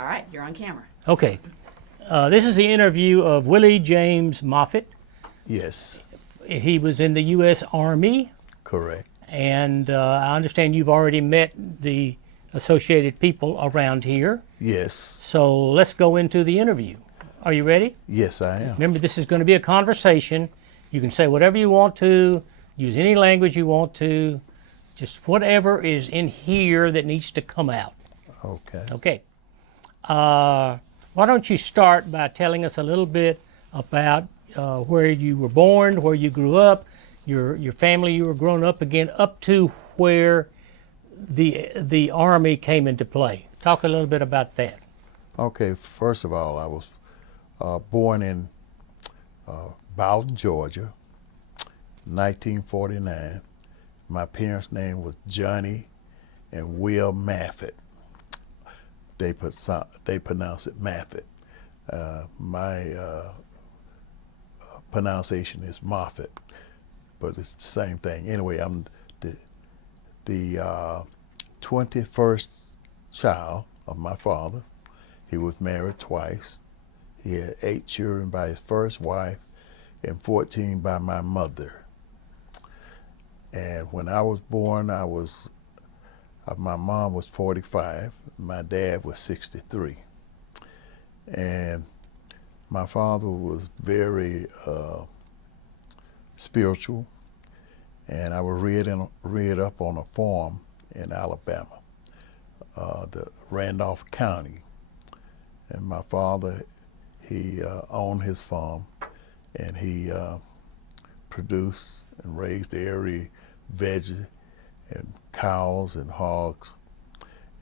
All right, you're on camera. Okay. This is the interview of Willie James Maffett. Yes, He was in the U.S. Army, correct. and I understand you've already met the associated people around here. Yes, So let's go into the interview. Are you ready? yes, I am. Remember, this is going to be a conversation. You can say whatever you want to, use any language you want to, just whatever is in here that needs to come out. Okay. Okay. Why don't you start by telling us a little bit about where you were born, where you grew up, your family you were growing up again, up to where the Army came into play. Talk a little bit about that. Okay, first of all, I was born in Bowden, Georgia, 1949. My parents' name was Johnny and Will Maffett. They pronounce it Maffett. My pronunciation is Moffett, but it's the same thing. Anyway, I'm the 21st child of my father. He was married twice. He had 8 children by his first wife and 14 by my mother. And when I was born, my mom was 45, my dad was 63. And my father was very spiritual, and I was reared up on a farm in Alabama, the Randolph County. And my father, he owned his farm, and he produced and raised every veggie and cows and hogs.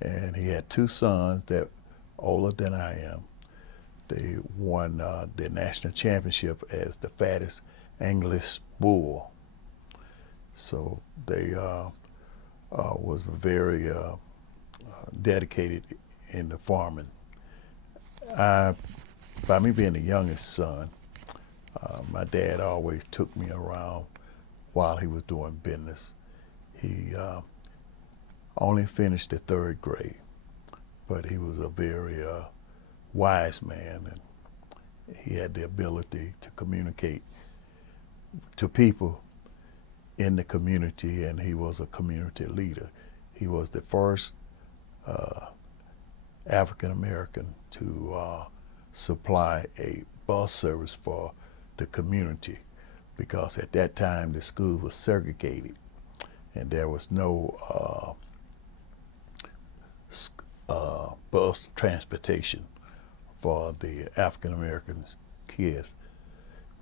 And he had 2 sons that older than I am. They won the national championship as the fattest English bull. So they was very dedicated in the farming. By me being the youngest son, my dad always took me around while he was doing business. He only finished the 3rd grade, but he was a very wise man, and he had the ability to communicate to people in the community, and he was a community leader. He was the first African American to supply a bus service for the community, because at that time the school was segregated and there was no bus transportation for the African American kids.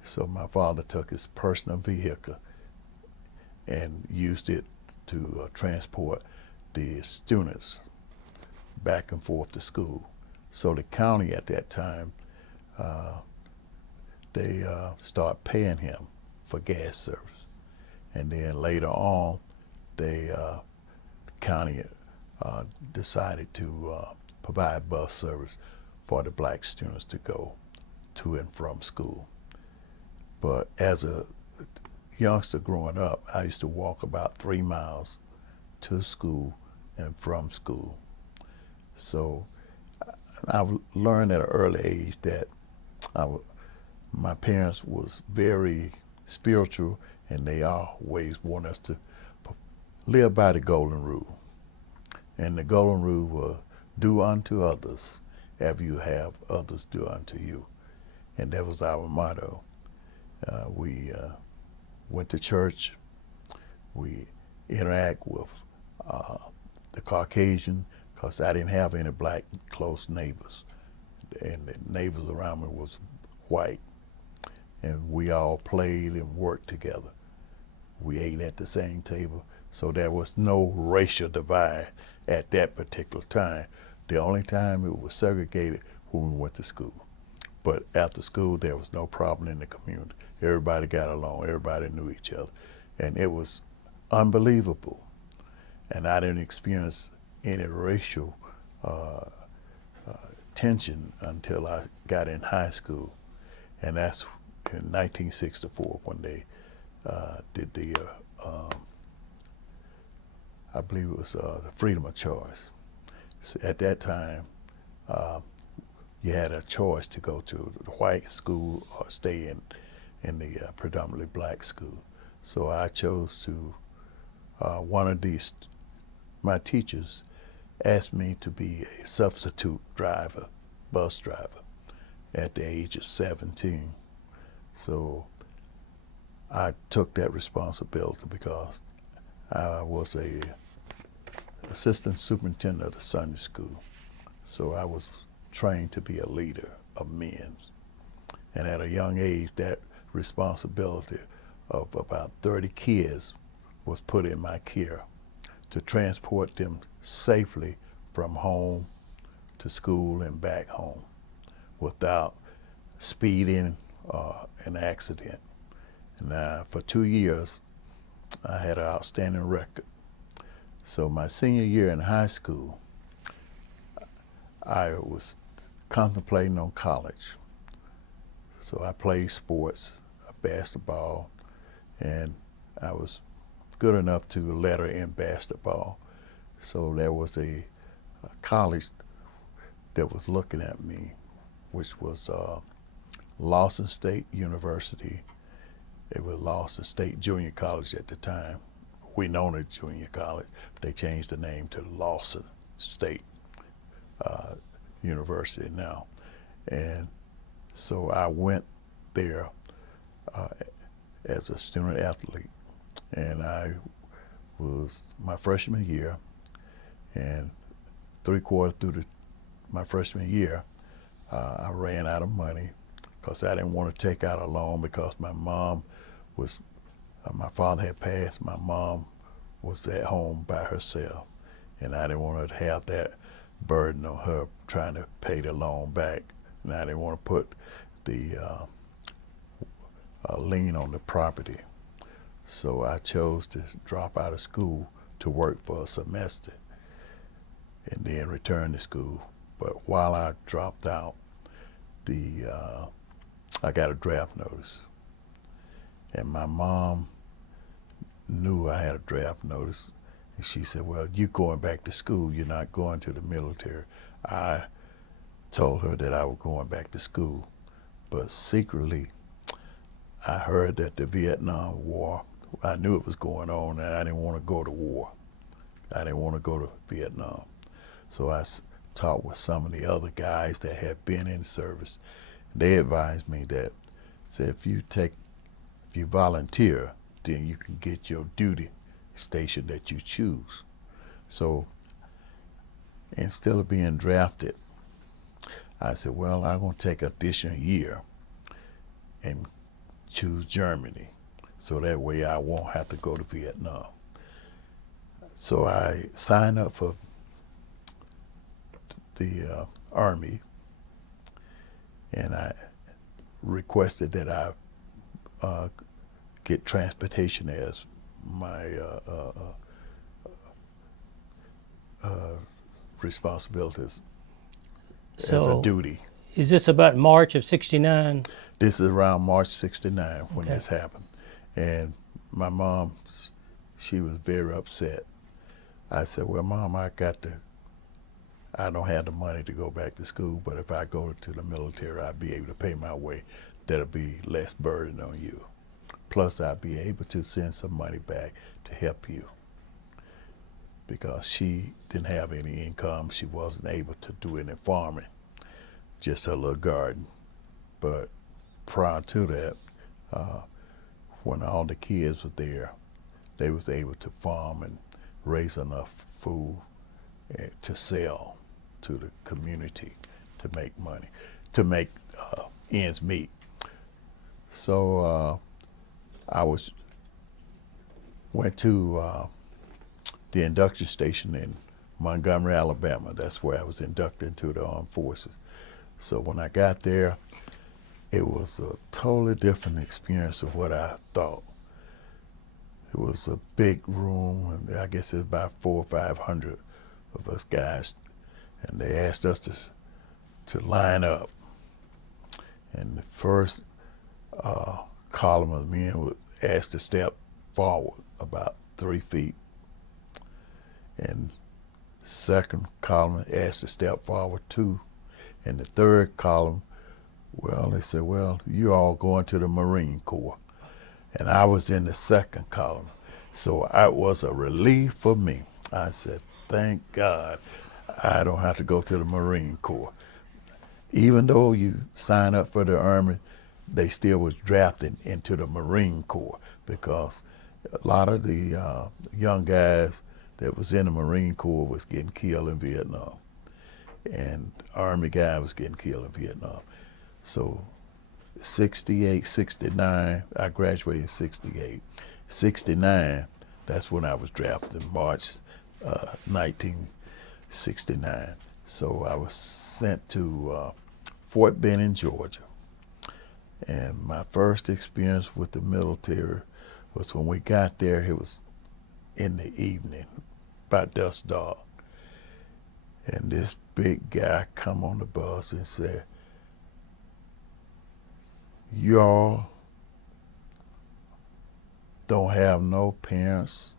So my father took his personal vehicle and used it to transport the students back and forth to school. So the county at that time, they started paying him for gas service. And then later on, the county decided to provide bus service for the black students to go to and from school. But as a youngster growing up, I used to walk about 3 miles to school and from school. So I learned at an early age that my parents was very spiritual, and they always want us to live by the golden rule. And the golden rule was, do unto others as you have others do unto you. And that was our motto. We went to church. We interact with the Caucasian, because I didn't have any black close neighbors. And the neighbors around me was white. And we all played and worked together. We ate at the same table, so there was no racial divide at that particular time. The only time it was segregated when we went to school. But after school, there was no problem in the community. Everybody got along, everybody knew each other. And it was unbelievable. And I didn't experience any racial tension until I got in high school. And that's in 1964 when they did the, I believe it was the freedom of choice. So at that time, you had a choice to go to the white school or stay in the predominantly black school. So I chose to, one of these, my teachers asked me to be a substitute driver, bus driver, at the age of 17. So I took that responsibility because I was a assistant superintendent of the Sunday school. So I was trained to be a leader of men. And at a young age, that responsibility of about 30 kids was put in my care to transport them safely from home to school and back home without speeding or an accident. And for 2 years, I had an outstanding record. So my senior year in high school, I was contemplating on college. So I played sports, basketball, and I was good enough to letter in basketball. So there was a college that was looking at me, which was Lawson State University. It was Lawson State Junior College at the time. We known it Junior College, but they changed the name to Lawson State University now. And so I went there as a student athlete, and I was my freshman year, and 3/4 through my freshman year, I ran out of money because I didn't want to take out a loan because my mom was, my father had passed, my mom was at home by herself, and I didn't want to have that burden on her trying to pay the loan back, and I didn't want to put the lien on the property. So I chose to drop out of school to work for a semester and then return to school. But while I dropped out, I got a draft notice. And my mom knew I had a draft notice, and she said, well, you're going back to school, you're not going to the military. I told her that I was going back to school, but secretly, I heard that the Vietnam War, I knew it was going on, and I didn't want to go to war. I didn't want to go to Vietnam. So I talked with some of the other guys that had been in service. They advised me that, said, if you volunteer, then you can get your duty station that you choose. So instead of being drafted, I said, well, I'm going to take an additional year and choose Germany, so that way I won't have to go to Vietnam. So I signed up for the Army, and I requested that I get transportation as my responsibilities as a duty. Is this about March of '69? This is around March '69 when Okay. this happened. And my mom, she was very upset. I said, well, Mom, I don't have the money to go back to school, but if I go to the military, I'll be able to pay my way. That'll be less burden on you. Plus, I'll be able to send some money back to help you. Because she didn't have any income, she wasn't able to do any farming, just her little garden. But prior to that, when all the kids were there, they was able to farm and raise enough food to sell to the community to make money, to make ends meet. So I went to the induction station in Montgomery, Alabama. That's where I was inducted into the armed forces. So when I got there, it was a totally different experience of what I thought. It was a big room, and I guess it was about 400 or 500 of us guys, and they asked us to line up. And the first column of men was asked to step forward about 3 feet, and the second column asked to step forward 2 In the third column, well, they said, well, you all going to the Marine Corps. And I was in the second column. So it was a relief for me. I said, thank God I don't have to go to the Marine Corps. Even though you sign up for the Army, they still was drafted into the Marine Corps because a lot of the young guys that was in the Marine Corps was getting killed in Vietnam. And Army guy was getting killed in Vietnam. So 68, 69, I graduated in 68. 69, that's when I was drafted in March 1969. So I was sent to Fort Benning, Georgia. And my first experience with the military was when we got there, it was in the evening, about dusk dark. And this big guy come on the bus and said, y'all don't have no parents.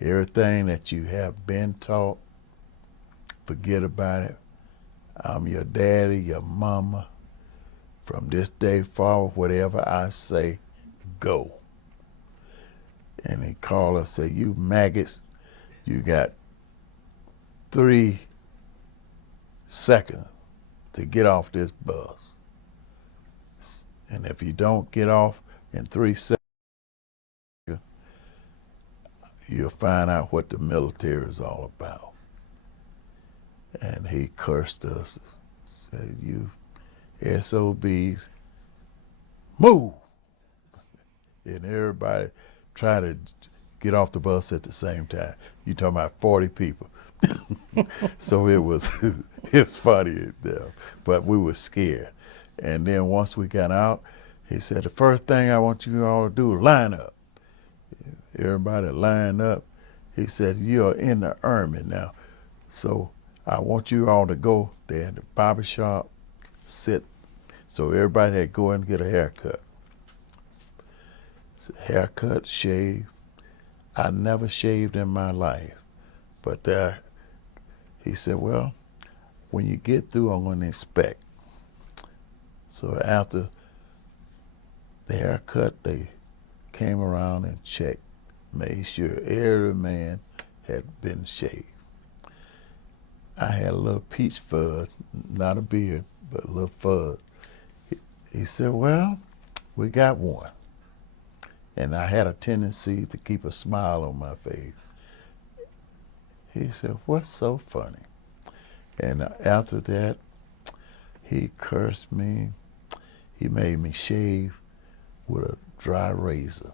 Everything that you have been taught, forget about it. I'm your daddy, your mama. From this day forward, whatever I say, go. And he called us and said, you maggots, you got 3 seconds to get off this bus. And if you don't get off in 3 seconds, you'll find out what the military is all about. And he cursed us, said, you SOBs, move. And everybody tried to get off the bus at the same time. You're talking about 40 people. So it was funny, but we were scared. And then once we got out, he said, the first thing I want you all to do is line up. Everybody lined up. He said, you're in the Army now, so I want you all to go there at the barber shop, sit. So everybody had to go in and get a haircut. So haircut, shave. I never shaved in my life. But he said, well, when you get through, I'm going to inspect. So after the haircut, they came around and checked, made sure every man had been shaved. I had a little peach fuzz, not a beard, but a little fuzz. He said, well, we got one. And I had a tendency to keep a smile on my face. He said, what's so funny? And after that, he cursed me. He made me shave with a dry razor.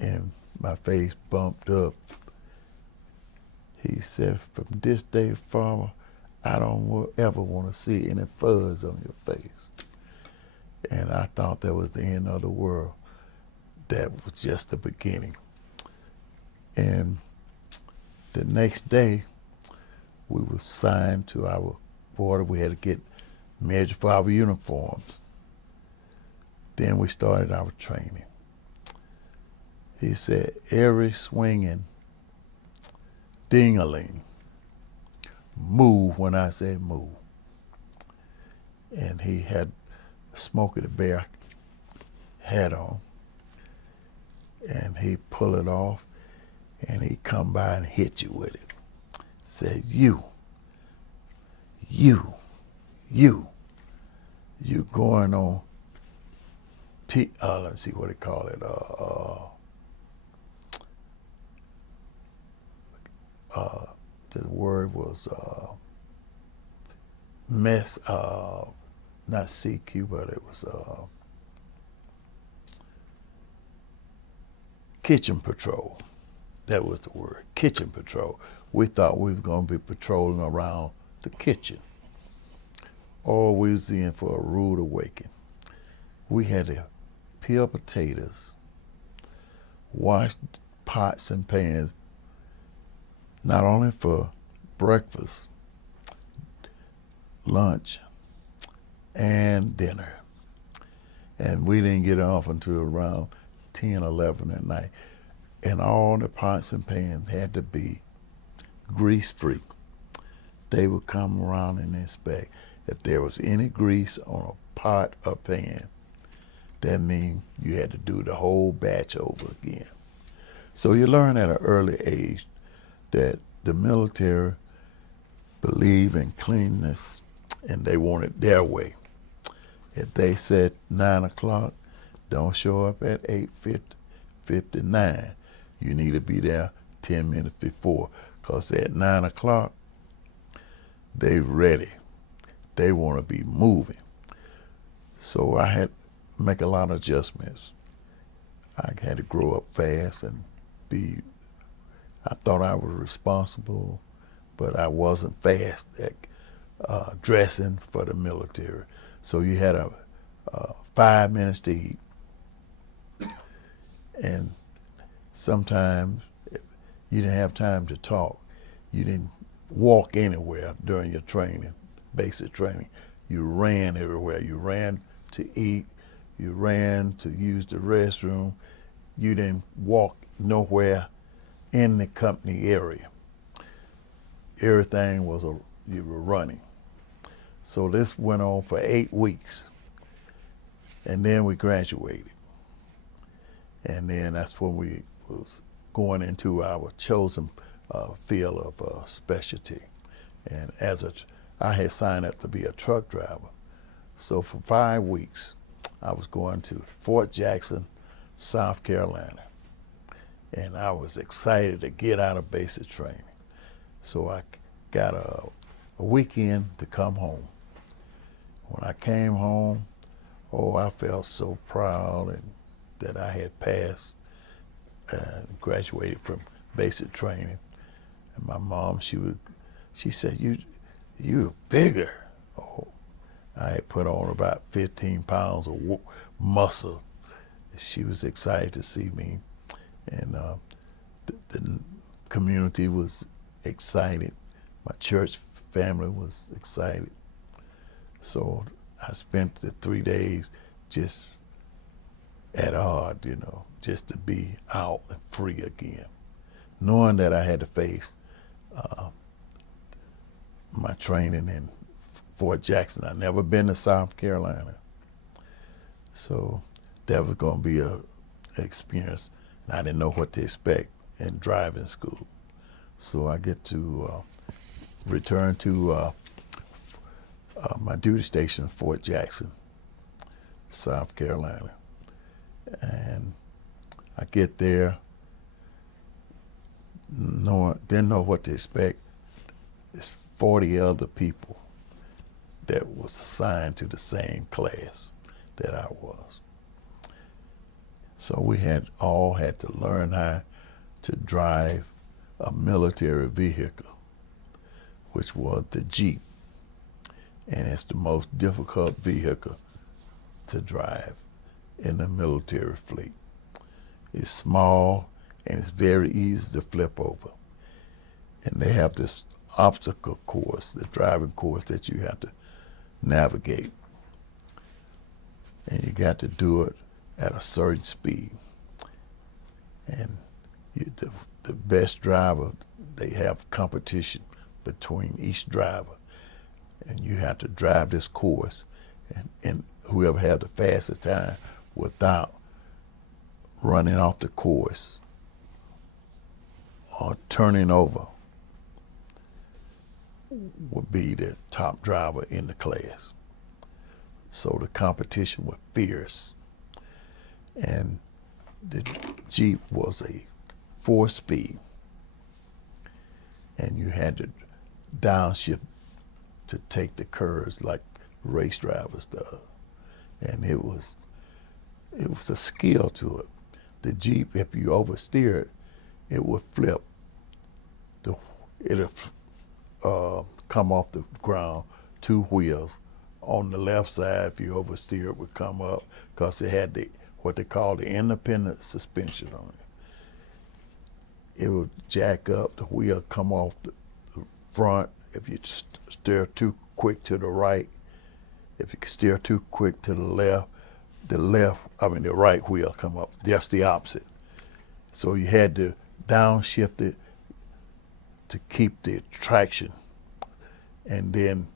And my face bumped up. He said, from this day forward, I don't ever want to see any fuzz on your face. And I thought that was the end of the world. That was just the beginning. And the next day, we were signed to our border. We had to get measured for our uniforms. Then we started our training. He said, every swinging ding-a-ling, move when I say move. And he had Smokey the Bear hat on, and he pull it off, and he come by and hit you with it. Said, you going on, let's see what they call it, the word was not CQ, but it was kitchen patrol. That was the word, kitchen patrol. We thought we were going to be patrolling around the kitchen. Oh, we was in for a rude awakening. We had to peel potatoes, wash pots and pans, not only for breakfast, lunch, and dinner. And we didn't get off until around 10, 11 at night. And all the pots and pans had to be grease-free. they would come around and inspect. If there was any grease on a pot or pan, that means you had to do the whole batch over again. So you learn at an early age that the military believe in cleanliness and they want it their way. If they said 9 o'clock, don't show up at 8:59. You need to be there 10 minutes before, because at 9 o'clock, they ready. They want to be moving. So I had to make a lot of adjustments. I had to grow up fast and I thought I was responsible, but I wasn't fast at dressing for the military. So you had 5 minutes to eat. And sometimes you didn't have time to talk. You didn't walk anywhere during your training, basic training. You ran everywhere. You ran to eat. You ran to use the restroom. You didn't walk nowhere in the company area. Everything was you were running. So this went on for 8 weeks. And then we graduated. And then that's when we was going into our chosen field of specialty. And I had signed up to be a truck driver. So for 5 weeks, I was going to Fort Jackson, South Carolina. And I was excited to get out of basic training. So I got a weekend to come home. When I came home, I felt so proud and that I had passed and graduated from basic training. And my mom, she said, you're bigger. Oh, I had put on about 15 pounds of muscle. She was excited to see me. And the community was excited. My church family was excited. So I spent the 3 days just at hard, just to be out and free again, knowing that I had to face my training in Fort Jackson. I'd never been to South Carolina. So that was going to be an experience, and I didn't know what to expect in driving school. So I get to return to my duty station in Fort Jackson, South Carolina. And I get there, didn't know what to expect. There's 40 other people that was assigned to the same class that I was. So we all had to learn how to drive a military vehicle, which was the Jeep. And it's the most difficult vehicle to drive in the military fleet. It's small and it's very easy to flip over. And they have this obstacle course, the driving course that you have to navigate. And you got to do it at a certain speed. And the best driver, they have competition between each driver. And you have to drive this course, and whoever had the fastest time without running off the course or turning over would be the top driver in the class. So the competition was fierce. And the Jeep was a 4-speed, and you had to downshift to take the curves like race drivers do. And it was a skill to it. The Jeep, if you oversteer it, it would flip. It'll come off the ground 2 wheels. On the left side, if you oversteer it, would come up because it had what they call the independent suspension on it. It would jack up, the wheel come off the front. If you steer too quick to the right, if you steer too quick to the right wheel come up, just the opposite. So you had to downshift it to keep the traction. and then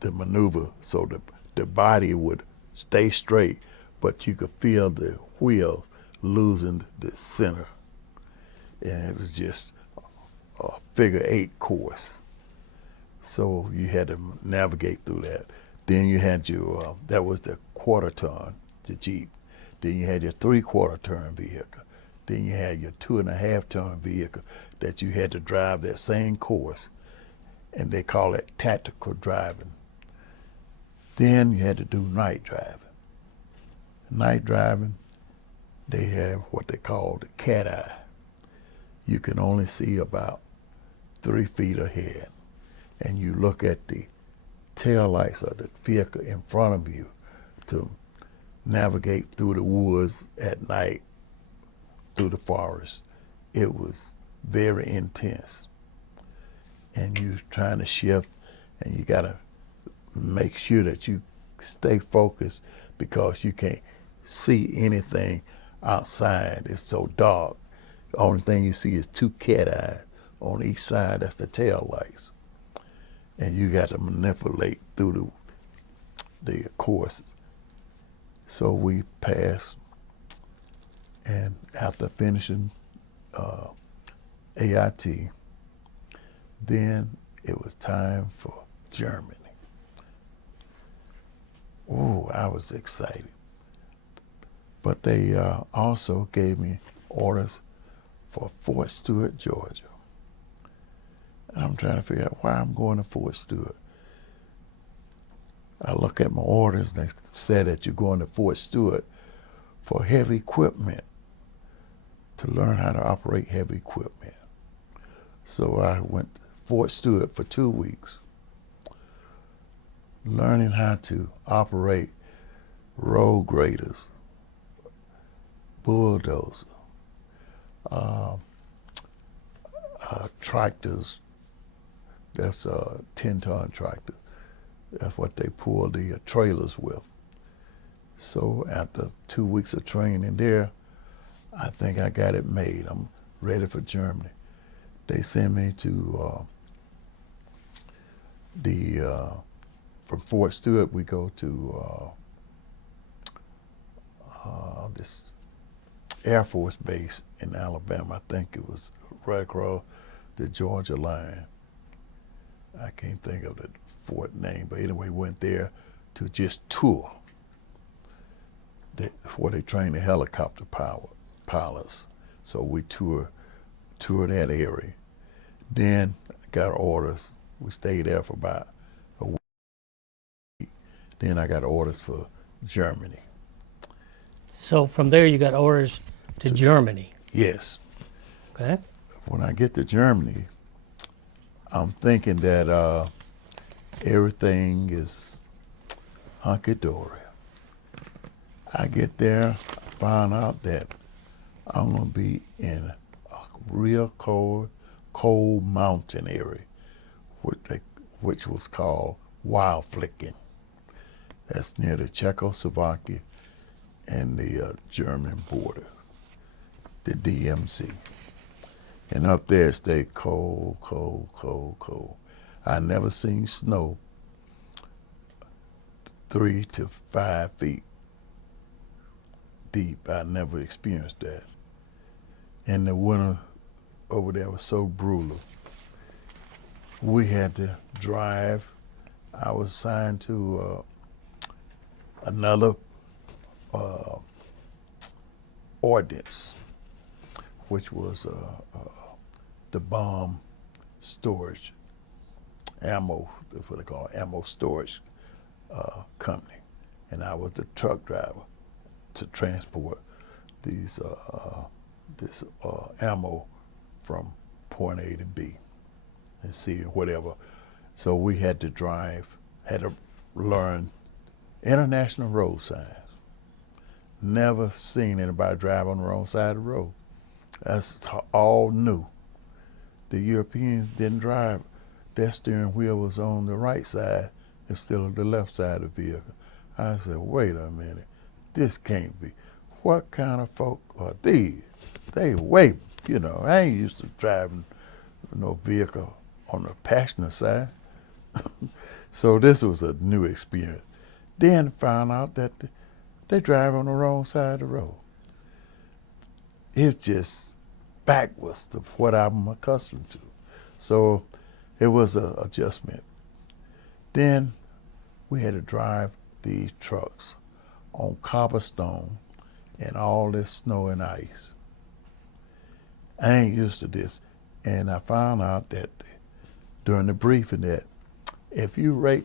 the maneuver so the body would stay straight, but you could feel the wheels losing the center. And it was just a figure-8 course. So you had to navigate through that. Then you had your, that was the quarter ton, the Jeep. Then you had your 3/4 ton vehicle. Then you had your 2.5 ton vehicle that you had to drive that same course. And they call it tactical driving. Then you had to do night driving. Night driving, they have what they call the cat eye. You can only see about 3 feet ahead. And you look at the tail lights of the vehicle in front of you to navigate through the woods at night, through the forest. It was very intense. And you're trying to shift, and you gotta make sure that you stay focused because you can't see anything outside. It's so dark. The only thing you see is 2 cat eyes on each side. That's the tail lights. And you got to manipulate through the course. So we passed, and after finishing AIT, then it was time for Germany. Oh, I was excited. But they also gave me orders for Fort Stewart, Georgia. And I'm trying to figure out why I'm going to Fort Stewart. I look at my orders, and they said that you're going to Fort Stewart for heavy equipment, to learn how to operate heavy equipment. So I went to Fort Stewart for 2 weeks, learning how to operate road graders, bulldozers, tractors. That's a 10-ton tractor. That's what they pull the trailers with. So after 2 weeks of training there, I think I got it made. I'm ready for Germany. They sent me to from Fort Stewart, we go to this Air Force base in Alabama. I think it was right across the Georgia line. I can't think of the fort name, but anyway, went there to just tour where they train the helicopter pilots. So we toured that area. Then I got orders. We stayed there for about a week. Then I got orders for Germany. So from there you got orders to Germany. Yes. Okay. When I get to Germany, I'm thinking that everything is hunky-dory. I get there, I find out that I'm gonna be in a real cold mountain area, which was called Wild Flicking. That's near the Czechoslovakia and the German border, the DMZ. And up there it stayed cold, cold, cold, cold. I never seen snow 3 to 5 feet deep. I never experienced that. And the winter over there was so brutal. We had to drive. I was assigned to another ordnance, which was the bomb storage, ammo, that's what they call it, ammo storage company. And I was the truck driver to transport this ammo from point A to B and see whatever. So we had to drive, had to learn international road signs. Never seen anybody drive on the wrong side of the road. That's all new. The Europeans didn't drive. Their steering wheel was on the right side instead of the left side of the vehicle. I said, wait a minute, this can't be. What kind of folk are these? They I ain't used to driving no vehicle on the passenger side. So this was a new experience. Then found out that they drive on the wrong side of the road. It's just backwards to what I'm accustomed to. So it was an adjustment. Then we had to drive these trucks on cobblestone and all this snow and ice. I ain't used to this. And I found out that during the briefing that if you wreck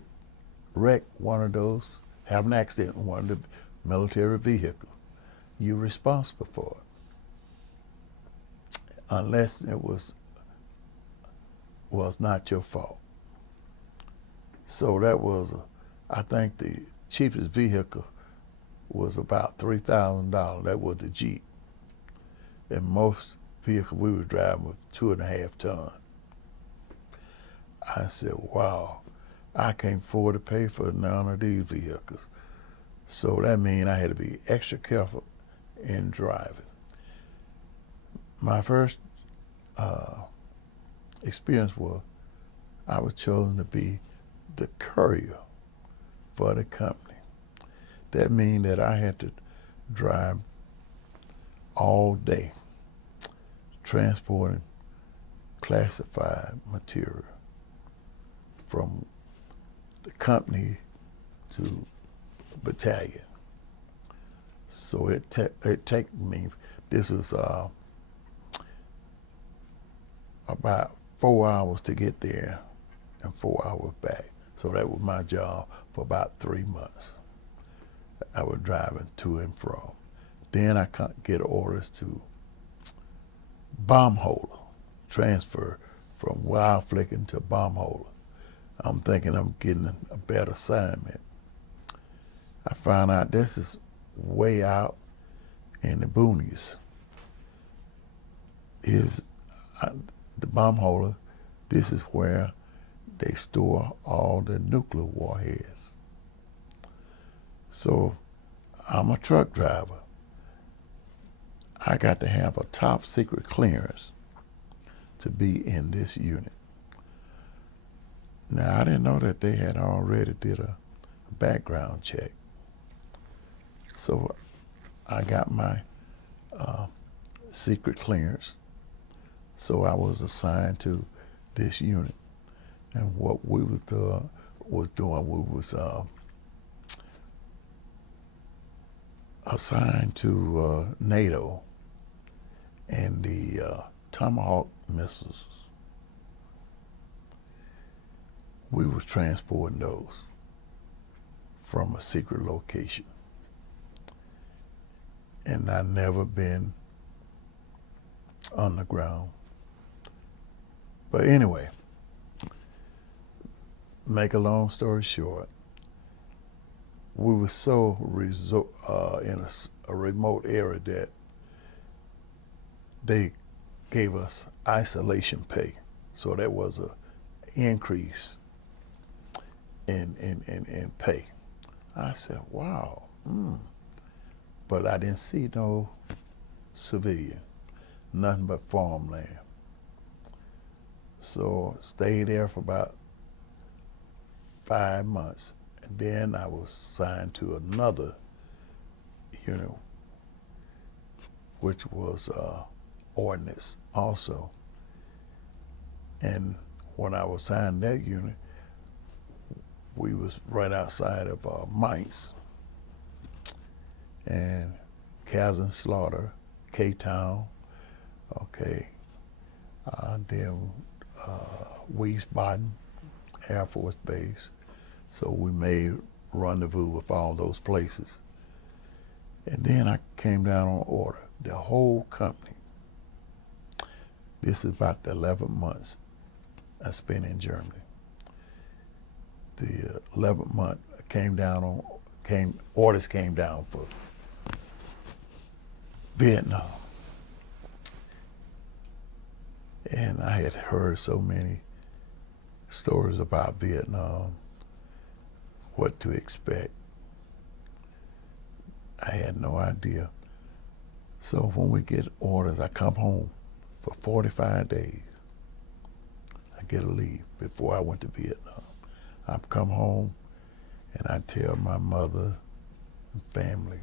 one of those, have an accident in one of the military vehicles, you're responsible for it. Unless it was not your fault. So that was, I think the cheapest vehicle was about $3,000. That was the Jeep. And most vehicles we were driving was 2.5 tons. I said, wow, I can't afford to pay for none of these vehicles. So that means I had to be extra careful in driving. My first experience was I was chosen to be the courier for the company. That means that I had to drive all day transporting classified material from the company to battalion. So it took me, this was about 4 hours to get there and 4 hours back. So that was my job for about 3 months. I was driving to and from. Then I get orders to bomb holder, transfer from wild flicking to bomb holder. I'm thinking I'm getting a better assignment. I found out this is way out in the boonies. The bomb holder, this is where they store all the nuclear warheads. So I'm a truck driver. I got to have a top secret clearance to be in this unit. Now, I didn't know that they had already did a background check. So I got my secret clearance. So I was assigned to this unit. And what we was doing, we was assigned to NATO and the Tomahawk missiles. We was transporting those from a secret location. And I never been underground. But anyway, make a long story short, we were so in a remote area that they gave us isolation pay. So that was an increase in pay. I said, wow. But I didn't see no civilian, nothing but farmland. So stayed there for about 5 months. And then I was assigned to another unit, which was ordnance also. And when I was assigned that unit, we was right outside of Mainz and Kazan Slaughter, K-Town, okay, then Wiesbaden Air Force Base. So we made rendezvous with all those places. And then I came down on order, the whole company. This is about the 11 months I spent in Germany. The 11th month orders came down for Vietnam. And I had heard so many stories about Vietnam, what to expect. I had no idea. So when we get orders, I come home for 45 days. I get a leave before I went to Vietnam. I come home and I tell my mother and family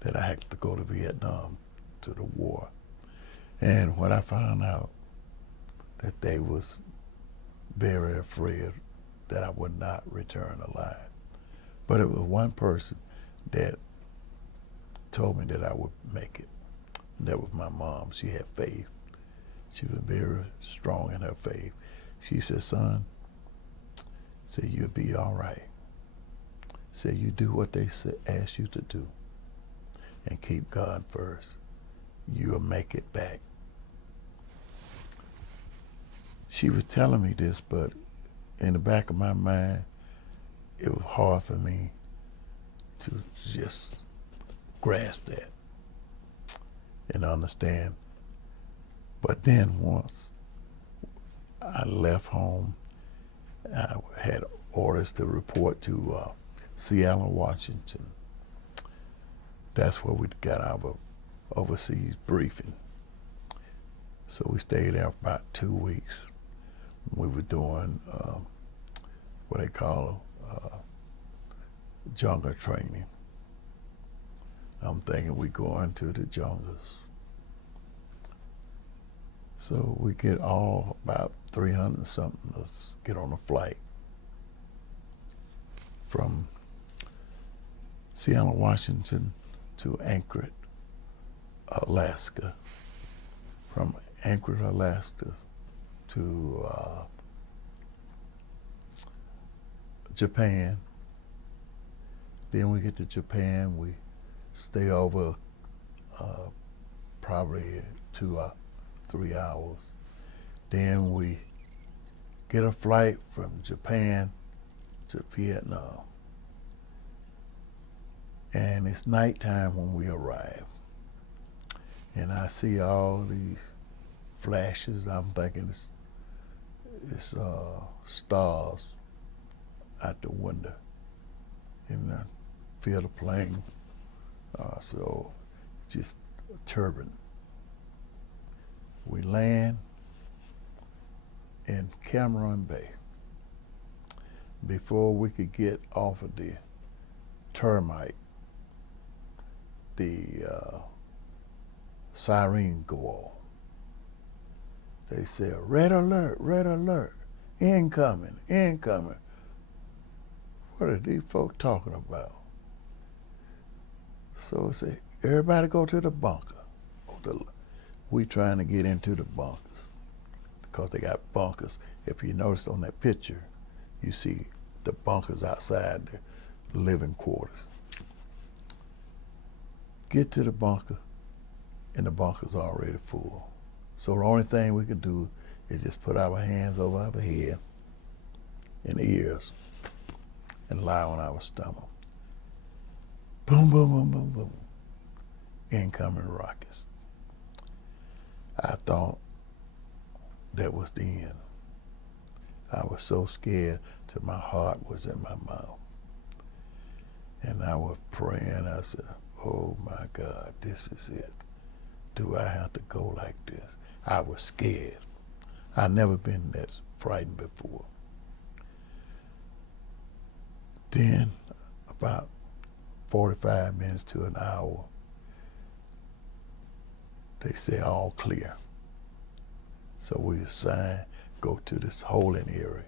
that I had to go to Vietnam to the war. And when I found out that they was very afraid that I would not return alive. But it was one person that told me that I would make it. And that was my mom. She had faith. She was very strong in her faith. She said, son, said, you'll be all right. Said, you do what they ask you to do and keep God first. You'll make it back. She was telling me this, but in the back of my mind, it was hard for me to just grasp that and understand. But then once I left home, I had orders to report to Seattle, Washington. That's where we got our overseas briefing. So we stayed there for about 2 weeks. We were doing what they call jungle training. I'm thinking we going to the jungles. So we get all about 300 something, let's get on a flight from Seattle, Washington to Anchorage, Alaska. From Anchorage, Alaska to Japan. Then we get to Japan, we stay over probably 3 hours. Then we get a flight from Japan to Vietnam. And it's nighttime when we arrive. And I see all these flashes. I'm thinking it's stars out the window. And I feel the plane. So just a turbine. We land in Cameron Bay. Before we could get off of the termite, the siren go off. They said, red alert, incoming, incoming. What are these folks talking about? So I said, everybody go to the bunker. We trying to get into the bunkers because they got bunkers. If you notice on that picture, you see the bunkers outside the living quarters. Get to the bunker, and the bunker's already full. So the only thing we could do is just put our hands over our head and ears and lie on our stomach. Boom, boom, boom, boom, boom. Incoming rockets. I thought that was the end. I was so scared till my heart was in my mouth. And I was praying, I said, oh my God, this is it. Do I have to go like this? I was scared. I'd never been that frightened before. Then, about 45 minutes to an hour, they say all clear. So we assign, go to this holding area.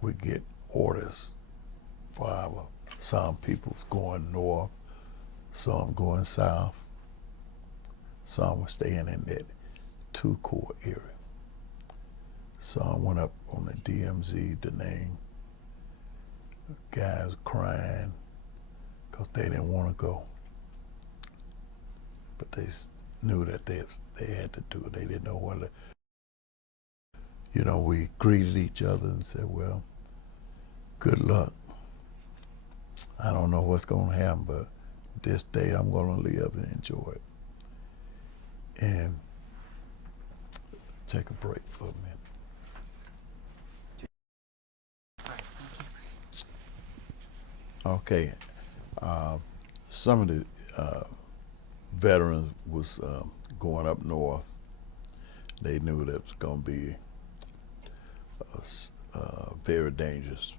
We get orders for some people's going north, some going south, some were staying in that 2 Corps area. Some went up on the DMZ, Da Nang. Guys crying because they didn't want to go. But they knew that they had to do it. They didn't know whether, we greeted each other and said, well, good luck. I don't know what's going to happen, but this day I'm going to live and enjoy it. And take a break for a minute. Okay. Some of the veterans was going up north. They knew that it was going to be very dangerous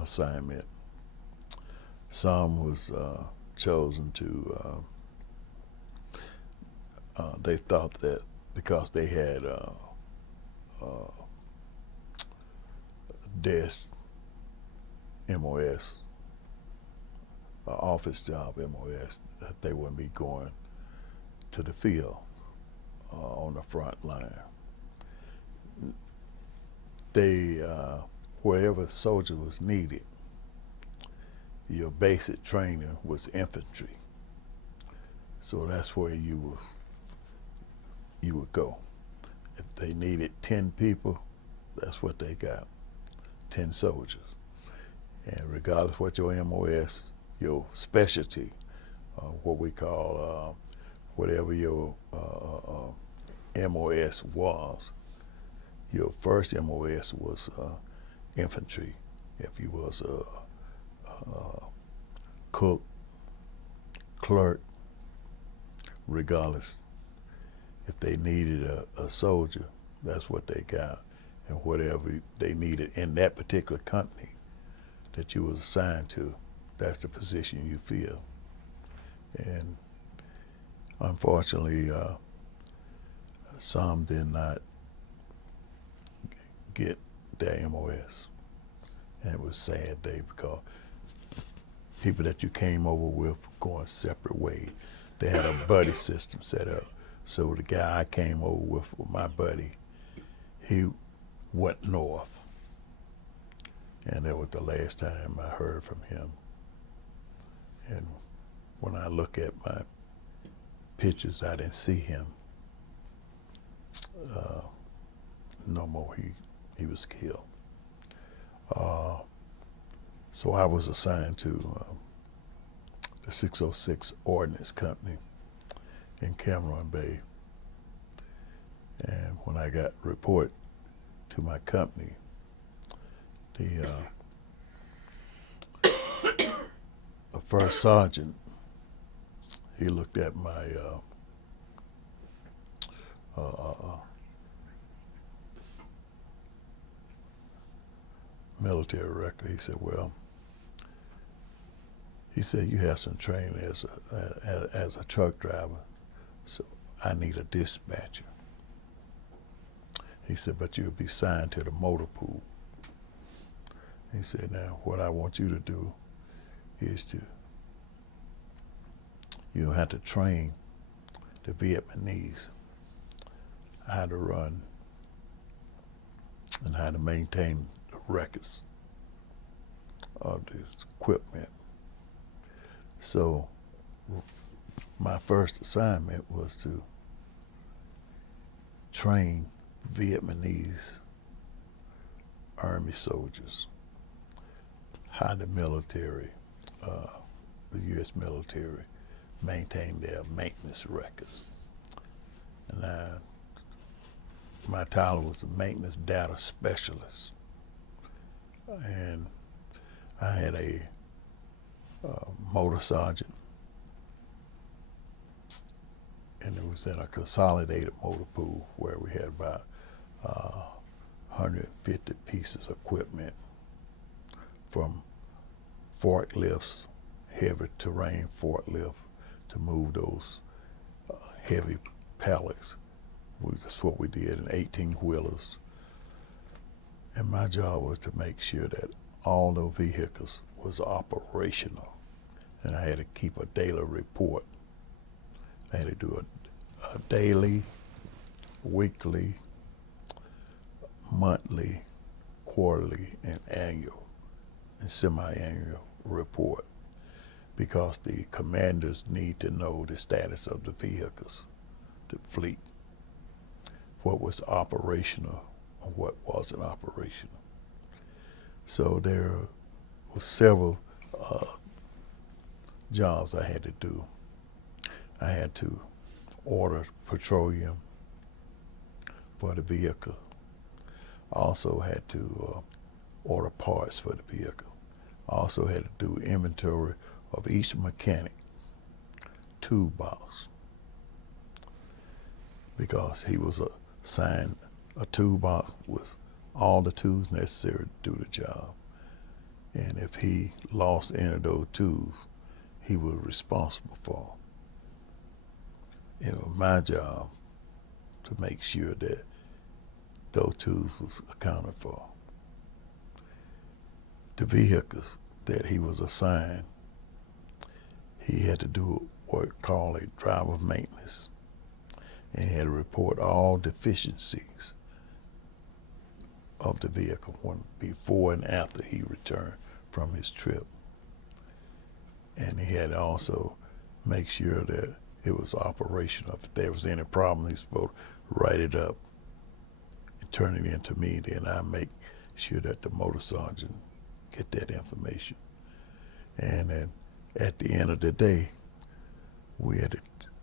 assignment. Some was chosen to, they thought that because they had desk MOS, office job MOS, that they wouldn't be going to the field on the front line. They, wherever soldier was needed, your basic training was infantry. So that's where you would go. If they needed 10 people, that's what they got, 10 soldiers. And regardless what your MOS, your specialty, what we call, whatever your MOS was, your first MOS was infantry. If you was a cook, clerk, regardless, if they needed a soldier, that's what they got. And whatever they needed in that particular company that you was assigned to, that's the position you fill. And unfortunately, some did not get their MOS. And it was a sad day because people that you came over with going separate ways. They had a buddy system set up. So the guy I came over with my buddy, he went north. And that was the last time I heard from him. And when I look at my pictures, I didn't see him no more. He was killed. So I was assigned to the 606 Ordnance Company in Cameron Bay. And when I got report to my company, the first sergeant, he looked at my military record. He said, well, he said, you have some training as a truck driver, so I need a dispatcher. He said, but you'll be signed to the motor pool. He said, now what I want you to do is you have to train the Vietnamese how to run and how to maintain the records of this equipment. So my first assignment was to train Vietnamese Army soldiers how the military, the U.S. military, maintain their maintenance records. And my title was a maintenance data specialist. And I had a motor sergeant, and it was in a consolidated motor pool where we had about 150 pieces of equipment, from forklifts, heavy terrain forklift, to move those heavy pallets. That's what we did in 18-wheelers. And my job was to make sure that all those vehicles was operational. And I had to keep a daily report. I had to do a daily, weekly, monthly, quarterly, and annual and semi-annual report, because the commanders need to know the status of the vehicles, the fleet, what was operational and what wasn't operational. So there were several jobs I had to do. I had to order petroleum for the vehicle. I also had to order parts for the vehicle. I also had to do inventory of each mechanic toolbox, because he was assigned a toolbox with all the tools necessary to do the job. And if he lost any of those tools, he was responsible for them. It was my job to make sure that those tools was accounted for. The vehicles that he was assigned, he had to do what called a driver maintenance, and he had to report all deficiencies of the vehicle before and after he returned from his trip. And he had to also make sure that it was operational. If there was any problem, he's supposed to write it up and turn it in to me. Then I make sure that the motor sergeant get that information. And then at the end of the day, we had to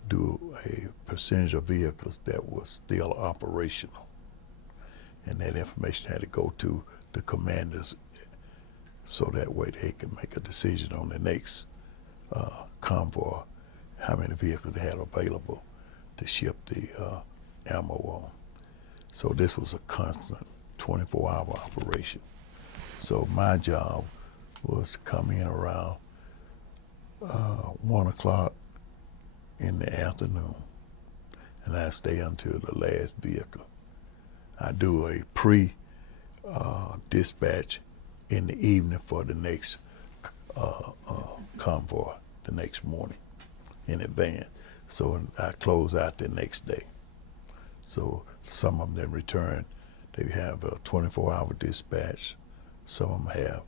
do a percentage of vehicles that was still operational. And that information had to go to the commanders so that way they could make a decision on the next convoy, how many vehicles they had available to ship the ammo on. So this was a constant 24-hour operation. So my job was to come in around 1 o'clock in the afternoon, and I stay until the last vehicle. I do a pre-dispatch in the evening for the next convoy the next morning in advance. So I close out the next day. So some of them return, they have a 24-hour dispatch. Some of them have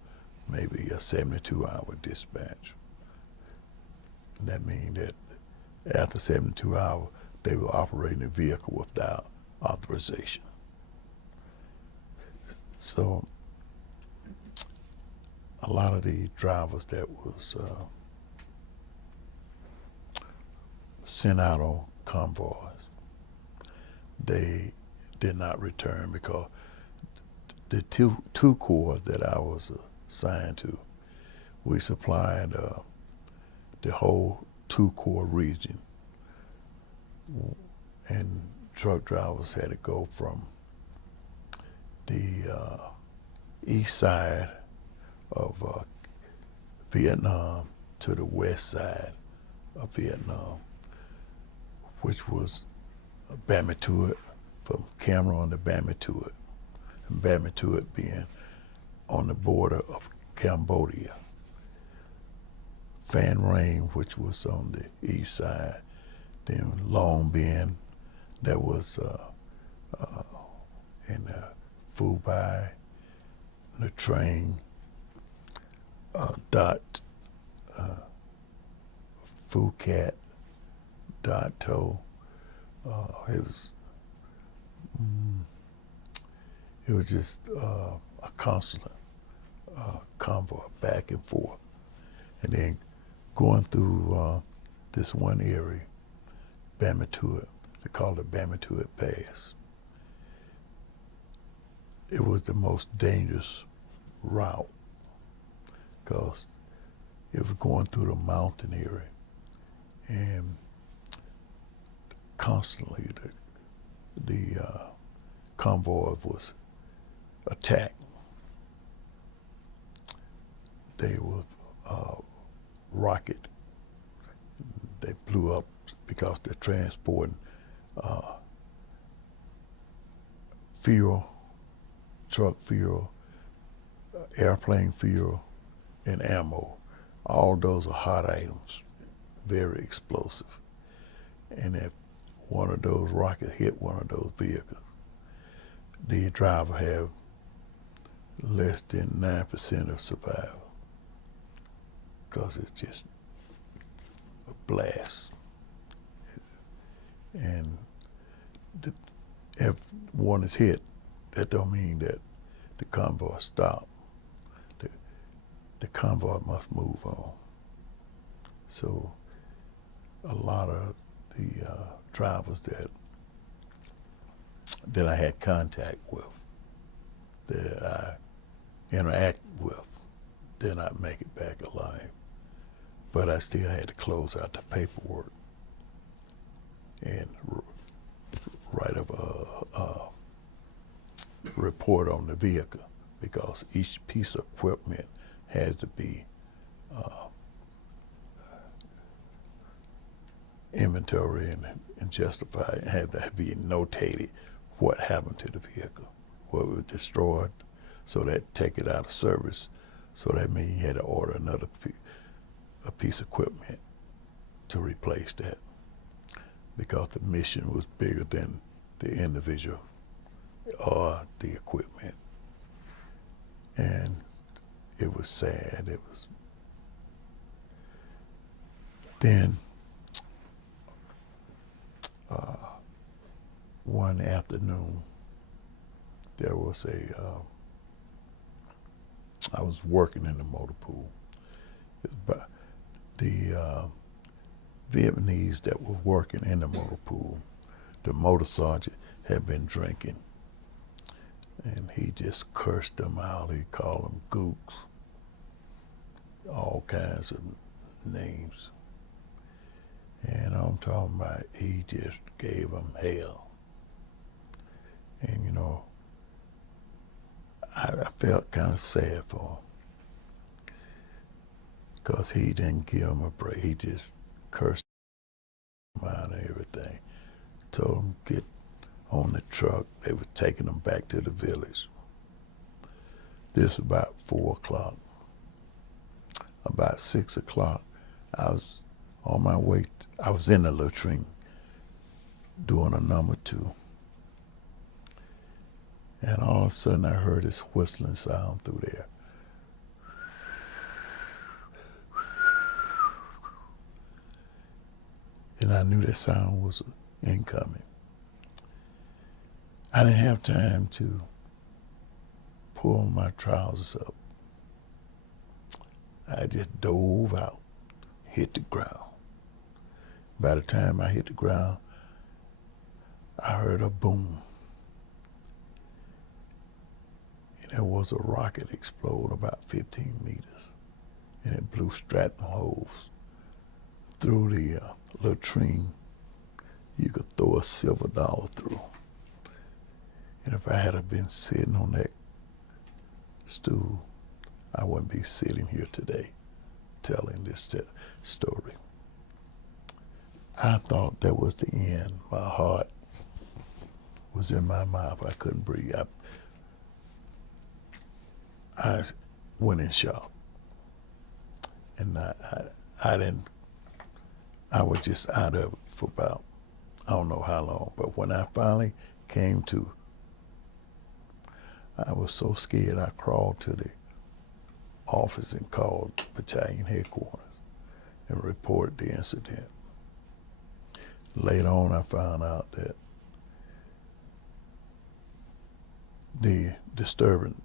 maybe a 72-hour dispatch. And that means that after 72 hours, they were operating the vehicle without authorization. So a lot of the drivers that was sent out on convoys, they did not return because the two corps that I was assigned to, we supplied the whole 2-corps region, and truck drivers had to go from the east side of Vietnam to the west side of Vietnam, which was Bam Tuot, from Cameron to Bam Tuot, and Bam Tuot being on the border of Cambodia. Van Ryn, which was on the east side, then Long Binh, that was in Phu Bai, Nha Trang, Dot, Phu Cat, Dot To. It was just a constant convoy back and forth, and then going through this one area, Bam Tuot, they called it Bam Tuot Pass. It was the most dangerous route because it was going through the mountain area, and constantly the convoy was attacked. They were rocket. They blew up because they're transporting fuel, truck fuel, airplane fuel, and ammo. All those are hot items, very explosive. And if one of those rockets hit one of those vehicles, the driver have less than 9% of survival because it's just a blast. And if one is hit, that don't mean that the convoy stopped. The convoy must move on. So a lot of the drivers that I had contact with, that I interact with, did not make it back alive. But I still had to close out the paperwork and write up a report report on the vehicle, because each piece of equipment has to be inventory and justified, and had to be notated what happened to the vehicle, what was destroyed, so that take it out of service. So that means you had to order another a piece of equipment to replace that, because the mission was bigger than the individual or the equipment. And it was sad. It was. Then one afternoon, there was I was working in the motor pool, but the Vietnamese that were working in the motor pool, the motor sergeant had been drinking, and he just cursed them out. He called them gooks, all kinds of names. And I'm talking about, he just gave them hell. And you know, I felt kind of sad for him, because he didn't give him a break. He just cursed them out and everything. Told them get on the truck. They were taking them back to the village. This was about 4 o'clock. About 6 o'clock, I was on my way. I was in the latrine doing a number 2. And all of a sudden I heard this whistling sound through there. And I knew that sound was incoming. I didn't have time to pull my trousers up. I just dove out, hit the ground. By the time I hit the ground, I heard a boom. And there was a rocket explode about 15 meters. And it blew stratum holes through the latrine. You could throw a silver dollar through. And if I had been sitting on that stool, I wouldn't be sitting here today telling this story. I thought that was the end. My heart was in my mouth. I couldn't breathe. I went in shock. And I was just out of it for about, I don't know how long. But when I finally came to, I was so scared I crawled to the office and called battalion headquarters and reported the incident. Later on, I found out that the disturbance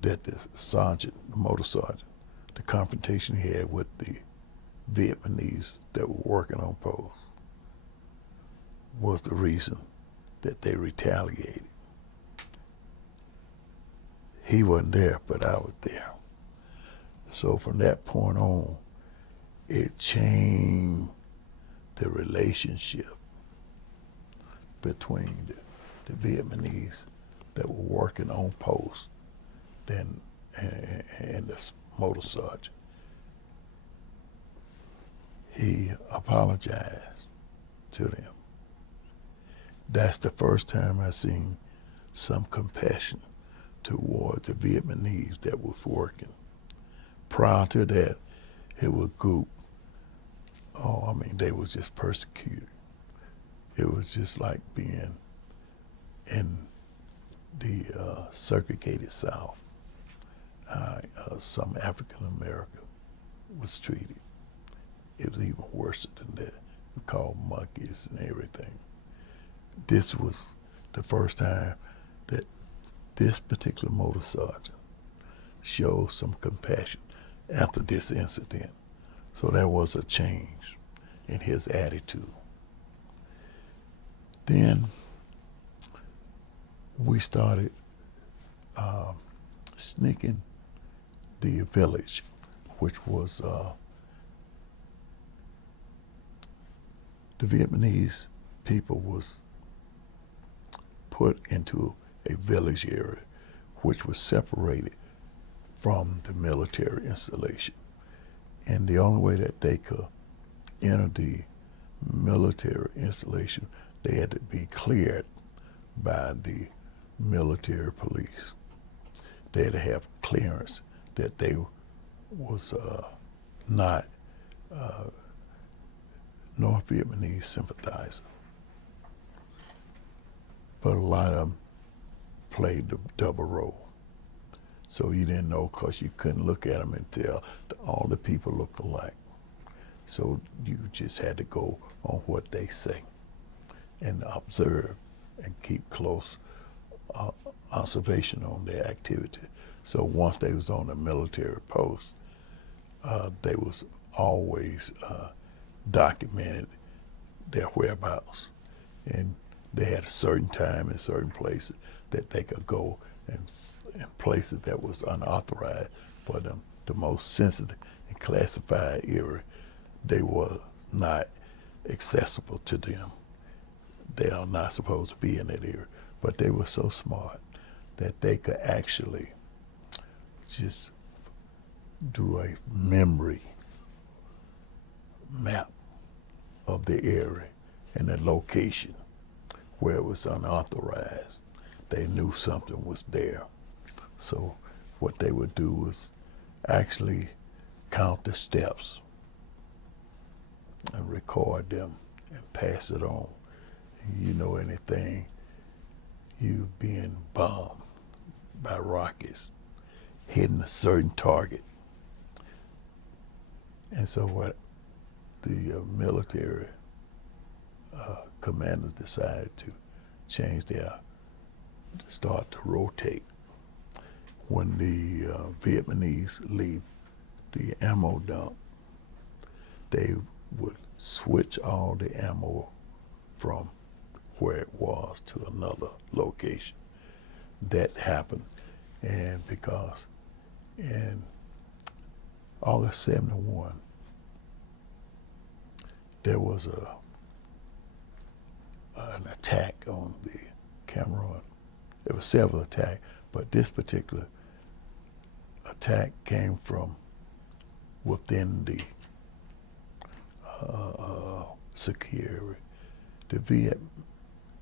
that the sergeant, the motor sergeant, the confrontation he had with the Vietnamese that were working on post was the reason that they retaliated. He wasn't there, but I was there. So from that point on, it changed the relationship between the Vietnamese that were working on post and the motor sergeant. He apologized to them. That's the first time I seen some compassion toward the Vietnamese that was working. Prior to that, it was goop. Oh, I mean, they was just persecuted. It was just like being in the segregated South. Some African American was treated. It was even worse than that. We called monkeys and everything. This was the first time that this particular motor sergeant showed some compassion after this incident. So there was a change in his attitude. Then we started sneaking the village, which was the Vietnamese people was put into a village area, which was separated from the military installation. And the only way that they could enter the military installation, they had to be cleared by the military police. They had to have clearance that they was not North Vietnamese sympathizer. But a lot of them played the double role. So you didn't know because you couldn't look at them and tell all the people looked alike. So you just had to go on what they say and observe and keep close observation on their activity. So once they was on a military post, they was always documented their whereabouts. And they had a certain time and certain places that they could go, and places that was unauthorized for them. The most sensitive and classified area, they were not accessible to them. They are not supposed to be in that area. But they were so smart that they could actually just do a memory map of the area and the location where it was unauthorized. They knew something was there. So what they would do was actually count the steps and record them and pass it on. And you know anything, you being bombed by rockets, hitting a certain target. And so what the military commanders decided to change start to rotate. When the Vietnamese leave the ammo dump, they would switch all the ammo from where it was to another location. That happened, and because in August 71, there was an attack on the Cameroon. There were several attacks, but this particular attack came from within the security. The Viet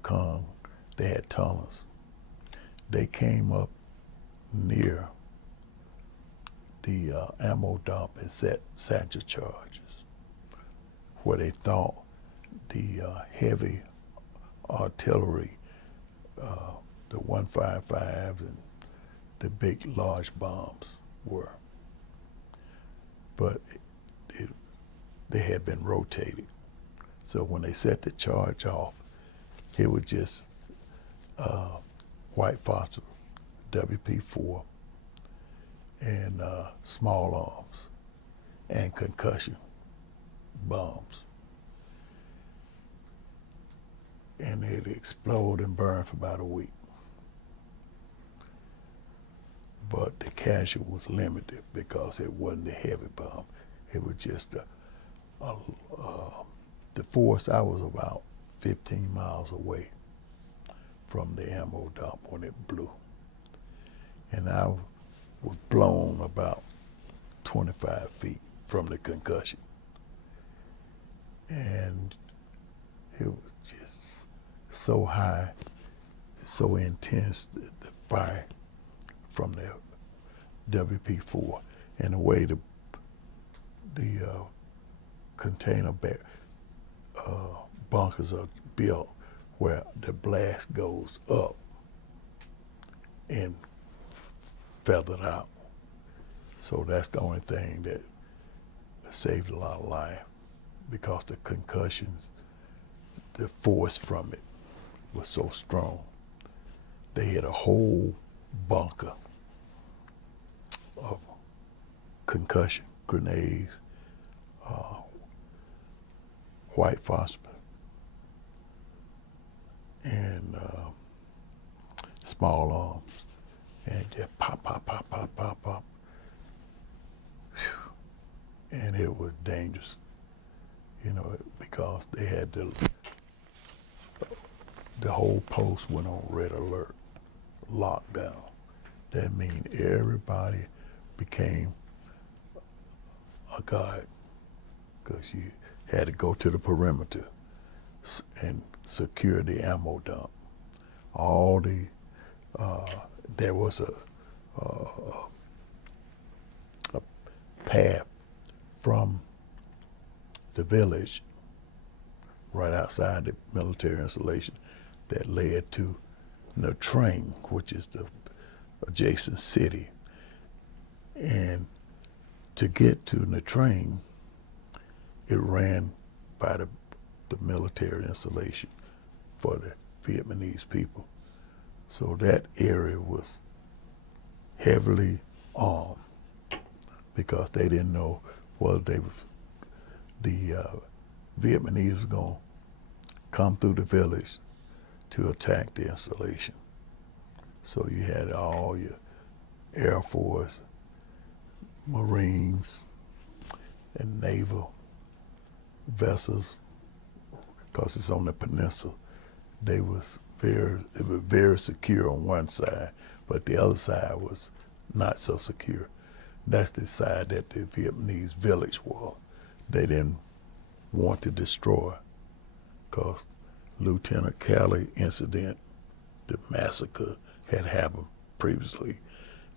Cong, they had tunnels. They came up near the ammo dump and set satchel charges where they thought the heavy artillery, the 155s and the big large bombs were. But they had been rotated. So when they set the charge off, it was just white phosphor, WP4, and small arms and concussion bombs. And it exploded and burned for about a week. But the casualty was limited because it wasn't a heavy bomb. It was just the force. I was about 15 miles away from the ammo dump when it blew. And I was blown about 25 feet from the concussion. And it was just so high, so intense, the fire from the WP4, and the way the container bunkers are built, where the blast goes up and feathered out. So that's the only thing that saved a lot of life, because the concussions, the force from it was so strong. They had a whole bunker of concussion grenades, white phosphor, and small arms, and just pop, pop, pop, pop, pop, pop. Whew. And it was dangerous, because they had the whole post went on red alert. lockdown. That means everybody became a guard because you had to go to the perimeter and secure the ammo dump. All the there was a path from the village right outside the military installation that led to the train, which is the adjacent city. And to get to the train, it ran by the military installation for the Vietnamese people. So that area was heavily armed because they didn't know whether the Vietnamese was going to come through the village to attack the installation. So you had all your Air Force, Marines, and naval vessels, because it's on the peninsula. They were very secure on one side, but the other side was not so secure. That's the side that the Vietnamese village was. They didn't want to destroy, because Lieutenant Calley incident, the massacre had happened previously,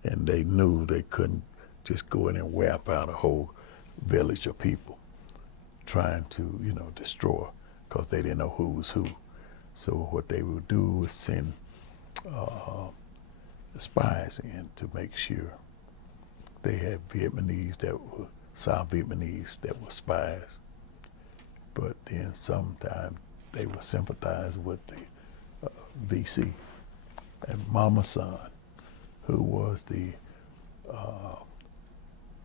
and they knew they couldn't just go in and wipe out a whole village of people trying to, destroy, because they didn't know who was who. So what they would do was send spies in to make sure they had South Vietnamese that were spies. But then sometimes they would sympathize with the VC. And Mama Son, who was the